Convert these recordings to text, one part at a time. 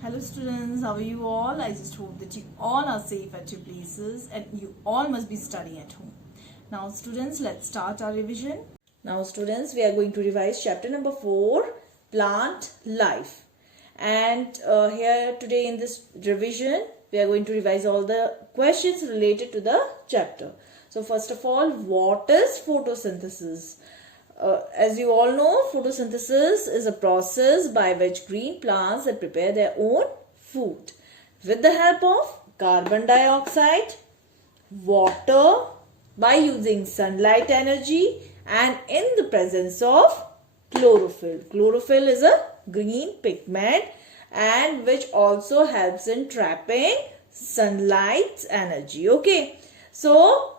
Hello students, how are you all? I just hope that you all are safe at your places and you all must be studying at home. Now students, let's start our revision. Now students, we are going to revise chapter number 4, Plant Life. And here today in this revision, we are going to revise all the questions related to the chapter. So first of all, what is photosynthesis? As you all know, photosynthesis is a process by which green plants that prepare their own food with the help of carbon dioxide, water, by using sunlight energy and in the presence of chlorophyll. Chlorophyll is a green pigment and which also helps in trapping sunlight's energy. Okay, so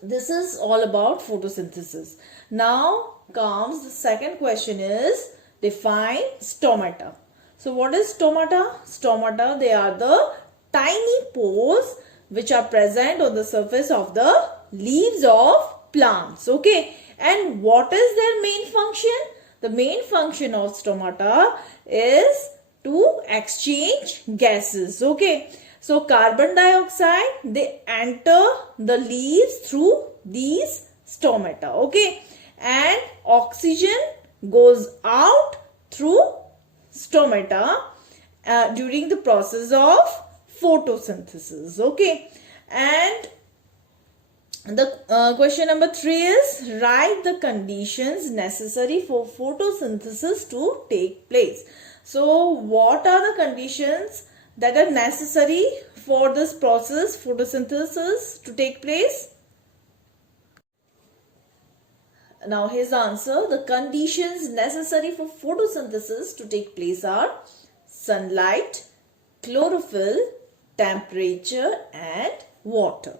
this is all about photosynthesis. Now comes the second question is define stomata. So what is stomata? Stomata, they are the tiny pores which are present on the surface of the leaves of plants. Okay, and what is their main function? The main function of stomata is to exchange gases. Okay, so carbon dioxide, they enter the leaves through these stomata. Okay, and oxygen goes out through stomata during the process of photosynthesis. Okay, and the question number 3 is write the conditions necessary for photosynthesis to take place. So what are the conditions that are necessary for this process photosynthesis to take place? Now his answer, the conditions necessary for photosynthesis to take place are sunlight, chlorophyll, temperature and water.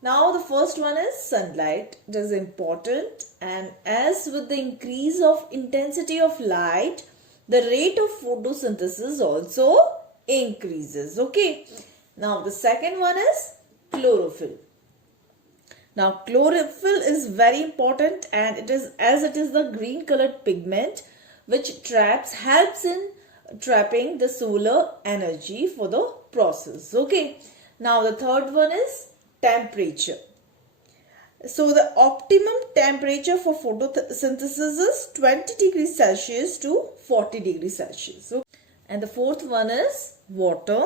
Now the first one is sunlight. It is important, and as with the increase of intensity of light, the rate of photosynthesis also increases. Okay. Now the second one is chlorophyll. Now chlorophyll is very important, and it is the green colored pigment which helps in trapping the solar energy for the process. Okay. Now the third one is temperature. So the optimum temperature for photosynthesis is 20 degrees Celsius to 40 degrees Celsius. Okay. And the fourth one is water,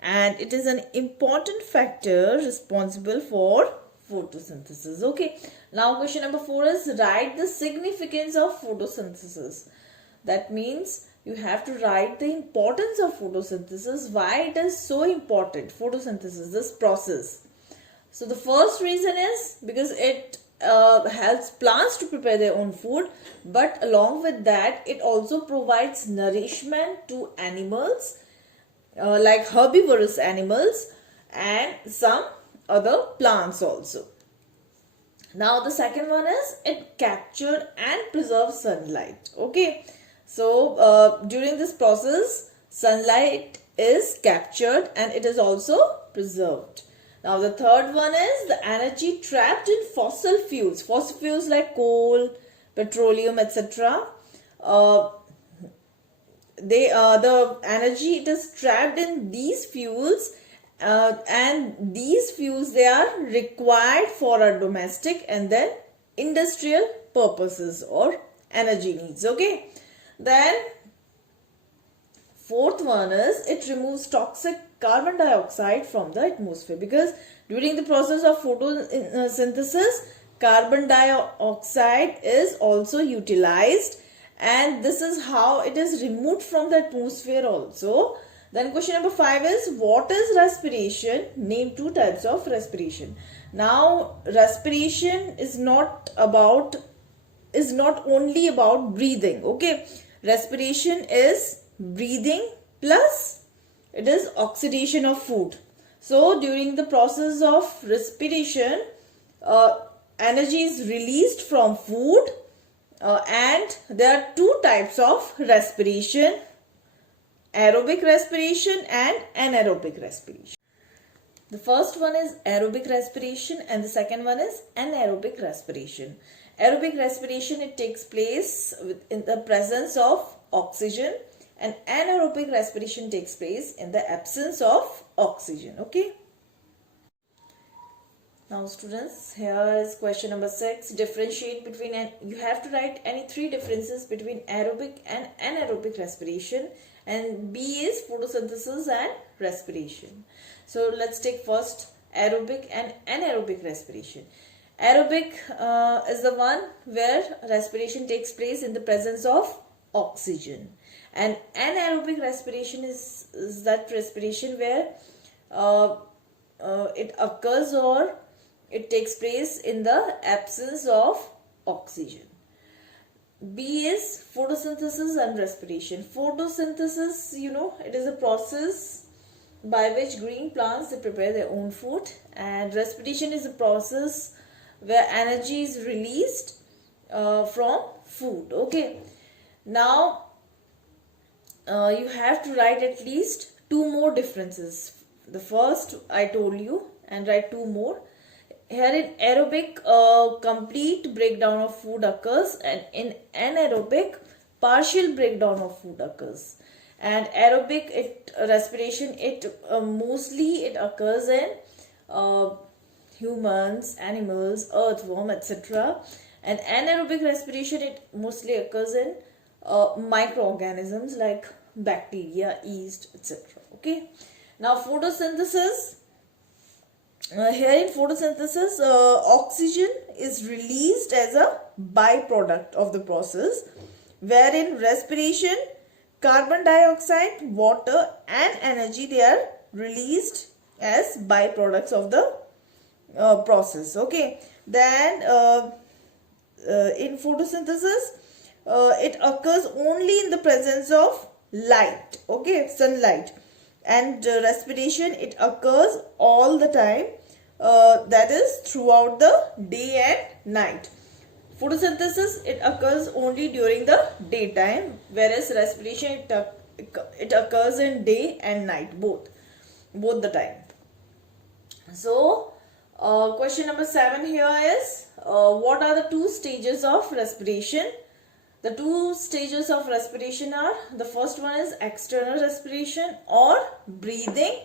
and it is an important factor responsible for photosynthesis. Okay. Now question number 4 is write the significance of photosynthesis. That means you have to write the importance of photosynthesis, why it is so important, photosynthesis, this process. So the first reason is because it helps plants to prepare their own food, but along with that it also provides nourishment to animals like herbivorous animals and some other plants also. Now the second one is it captures and preserves sunlight. Okay, so during this process sunlight is captured and it is also preserved. Now the third one is the energy trapped in fossil fuels like coal, petroleum, etc. The energy, it is trapped in these fuels, and these fuels, they are required for our domestic and then industrial purposes or energy needs. Okay, then fourth one is it removes toxic carbon dioxide from the atmosphere, because during the process of photosynthesis carbon dioxide is also utilized, and this is how it is removed from the atmosphere also. Then question number 5 is what is respiration? Name 2 types of respiration. Now respiration is not only about breathing. Okay, respiration is breathing plus it is oxidation of food. So during the process of respiration energy is released from food, and there are 2 types of respiration: aerobic respiration and anaerobic respiration. The first one is aerobic respiration and the second one is anaerobic respiration. Aerobic respiration, it takes place in the presence of oxygen and anaerobic respiration takes place in the absence of oxygen. Okay. Now students, here is question number 6. Differentiate between, and you have to write any 3 differences between aerobic and anaerobic respiration, and B is photosynthesis and respiration. So let's take first aerobic and anaerobic respiration. Aerobic is the one where respiration takes place in the presence of oxygen, and anaerobic respiration is that respiration where it occurs or it takes place in the absence of oxygen. B is photosynthesis and respiration. Photosynthesis, you know, it is a process by which green plants, they prepare their own food, and respiration is a process where energy is released from food. Okay. Now, you have to write at least 2 more differences. The first I told you, and write 2 more. Here in aerobic, complete breakdown of food occurs, and in anaerobic, partial breakdown of food occurs. And aerobic respiration, mostly it occurs in humans, animals, earthworm, etc. And anaerobic respiration, it mostly occurs in microorganisms like bacteria, yeast, etc. Okay. Now photosynthesis. Here in photosynthesis, oxygen is released as a byproduct of the process, wherein respiration, carbon dioxide, water and energy, they are released as byproducts of the process. Okay. Then in photosynthesis, it occurs only in the presence of light, okay, sunlight. And respiration, it occurs all the time, that is throughout the day and night. Photosynthesis, it occurs only during the daytime, whereas respiration, it occurs in day and night, both the time. So question number 7 here is, what are the 2 stages of respiration? The 2 stages of respiration are, the first one is external respiration or breathing,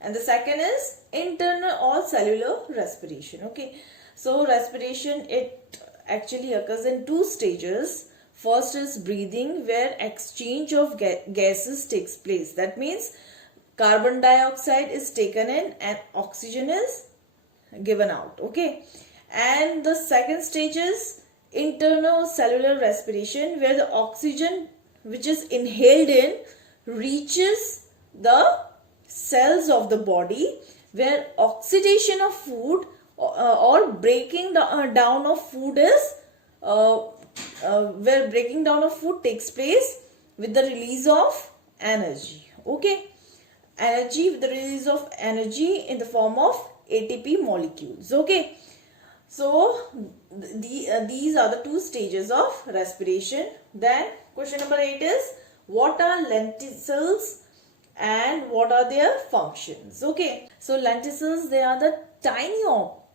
and the second is internal or cellular respiration. Okay. So respiration, it actually occurs in 2 stages. First is breathing, where exchange of gases takes place. That means carbon dioxide is taken in and oxygen is given out. Okay. And the second stage is internal cellular respiration, where the oxygen which is inhaled in reaches the cells of the body, where oxidation of food or breaking down of food is where breaking down of food takes place with the release of energy. Okay. Energy, with the release of energy in the form of ATP molecules. Okay. So these are the 2 stages of respiration. Then question number 8 is, what are lenticels and what are their functions? Okay. So lenticels, they are the tiny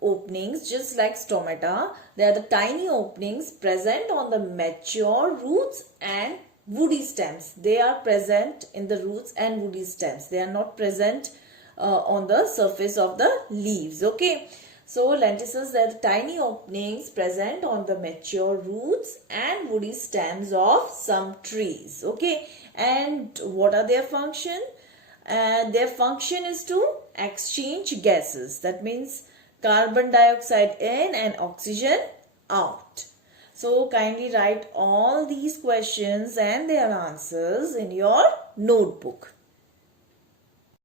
openings, just like stomata. They are the tiny openings present on the mature roots and woody stems. They are present in the roots and woody stems. They are not present on the surface of the leaves. Okay. So lenticels, they are the tiny openings present on the mature roots and woody stems of some trees. Okay. And what are their function? Their function is to exchange gases. That means carbon dioxide in and oxygen out. So kindly write all these questions and their answers in your notebook.